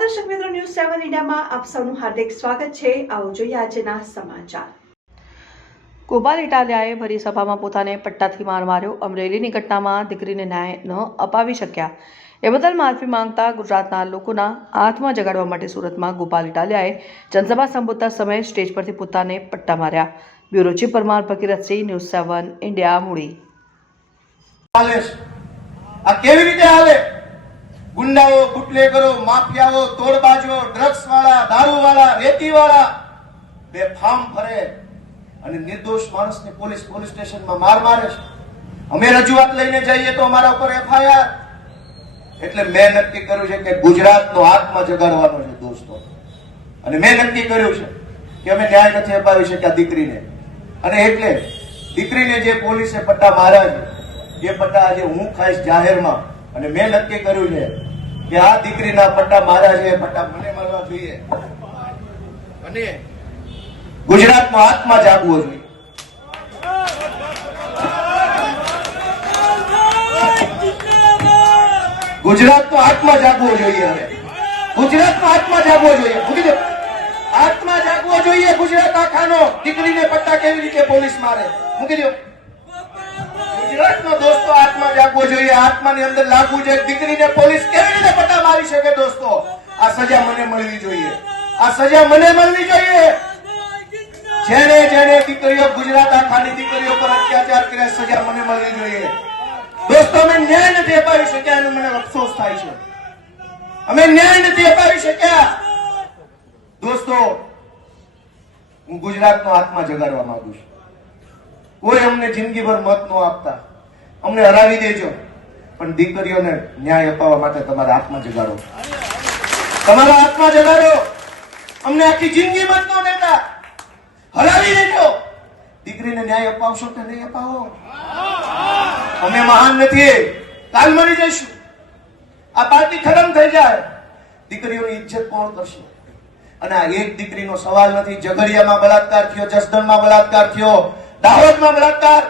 સેવન ઇન્ડિયામાં આપ સૌનું હાર્દિક સ્વાગત છે. આવો જોઈએ આજના સમાચાર. ગોપાલ ઇટાલિયાએ ભરી સભામાં પોતાને પટ્ટાથી માર માર્યો. અમરેલીની ઘટનામાં દીકરીને ન્યાય ન અપાવી શક્યા. એ બદલ માફી માંગતા ગુજરાતના લોકોના આત્મા જગાડવા માટે સુરતમાં ગોપાલ ઇટાલિયાએ જનસભા સંબોધતા સમયે સ્ટેજ પરથી પોતાને પટ્ટા માર્યા. Bureau chief Parmar Bhagirathsinh news seven India મૂડી. આ કેવી રીતે હાલે? ગુંડાઓ, બુટલેગરો, માફિયાઓ, તોડબાજો ડ્રગ્સ વાળા દારૂ વાળા રેતી વાળા બે ફાર્મ ફરે અને નિર્દોષ માણસને પોલીસ પોલીસ સ્ટેશનમાં માર મારે છે. અમે રજૂઆત લઈને જઈએ તો અમારા ઉપર એફઆઈઆર. એટલે મેં નક્કી કર્યું છે કે ગુજરાતનો આત્મા જગાડવાનો છે દોસ્તો. અને મેં નક્કી કર્યું છે કે અમે ન્યાય નથી અપાવી શક્યા દીકરીને. અને એટલે દીકરીને જે પોલીસે પટ્ટા માર્યા છે, એ પટ્ટા આજે હું ખાઈશ જાહેરમાં. અને મેં નક્કી કર્યું છે કે આ દીકરીના પટ્ટા માર્યા છે એ પટ્ટા મને મળવા જોઈએ અને ગુજરાતનો આત્મા જાગવો જોઈએ ગુજરાતનો આત્મા જાગવો જોઈએ હવે ગુજરાતનો આત્મા જાગવો જોઈએ મૂકી દો આત્મા જાગવો જોઈએ ગુજરાત આખાનો દીકરીને પટ્ટા કેવી રીતે પોલીસ મારે મૂકી દો ગુજરાતનો દોસ્તો આત્મા જાગવો જોઈએ આત્માની અંદર લાગવું જોઈએ દીકરીને પોલીસ મારી શકે દોસ્તો. આ સજા મને મળવી જોઈએ. આ સજા મને મળવી જોઈએ. જેને જેને દીકરીઓ ગુજરાત આખાની દીકરીઓ પર અત્યાચાર કર્યા, સજા મને મળવી જોઈએ. દોસ્તો, અમે ન્યાય નથી અપાવી શક્યા એનો મને અફસોસ થાય છે. અમે ન્યાય નથી અપાવી શક્યા. દોસ્તો, હું ગુજરાતનો આત્મા જગાડવા માંગુ છું. કોઈ અમને જિંદગીભર મત ન આપતા. અમને હરાવી દેજો. પણ દીકરીઓને ન્યાય અપાવવા માટે તમારા આત્મા જગાડો. તમારા આત્મા જગાડો. અમને આખી જિંદગી મત ન દેતા હરાવી દેજો. દીકરીને ન્યાય અપાવશો કે નહીં અપાવો? અમે મહાન નથી. કાલ મરી જઈશું. આ પાર્ટી ખતમ થઈ જાય. દીકરીઓની ઇજ્જત કોણ કરશે? અને આ એક દીકરીનો સવાલ નથી. ઝઘડિયામાં બળાત્કાર થયો, જસદણમાં બળાત્કાર થયો, દાહોદમાં બળાત્કાર.